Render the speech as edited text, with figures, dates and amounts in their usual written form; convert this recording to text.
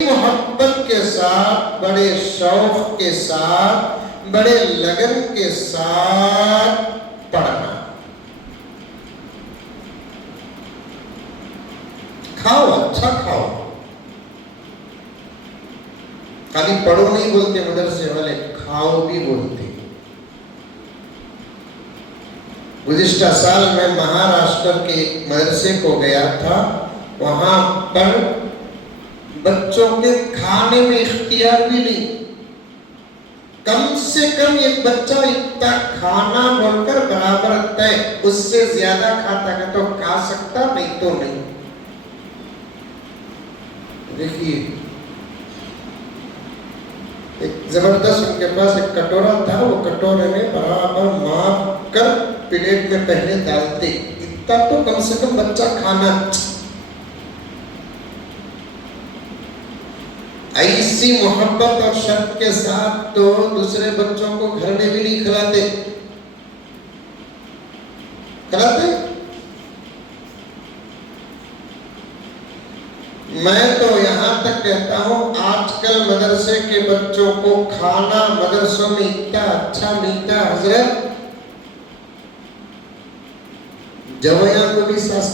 मोहब्बत के साथ, बड़े शौक के साथ, बड़े लगन के साथ पढ़ना। खाओ, अच्छा खाओ, खाली पढ़ो नहीं बोलते मदरसे वाले, खाओ भी बोलते। गुज़िश्ता साल में महाराष्ट्र के मदरसे को गया था, वहां पर बच्चों के खाने में इख्तियार भी नहीं। कम से कम एक बच्चा इतना खाना बोलकर बराबर तय, उससे ज्यादा खाता है तो खा सकता, नहीं तो नहीं। देखिए एक जबरदस्त उनके पास एक कटोरा था, वो कटोरे में बराबर माप कर प्लेट में पहले डालते, इतना तो कम से कम बच्चा खाना। ऐसी मोहब्बत और शर्त के साथ तो दूसरे बच्चों को घर में भी नहीं खिलाते। मैं तो यहां तक कहता हूं, आजकल मदरसे के बच्चों को खाना मदरसों में इतना अच्छा मिलता है हजरत, जवैया को भी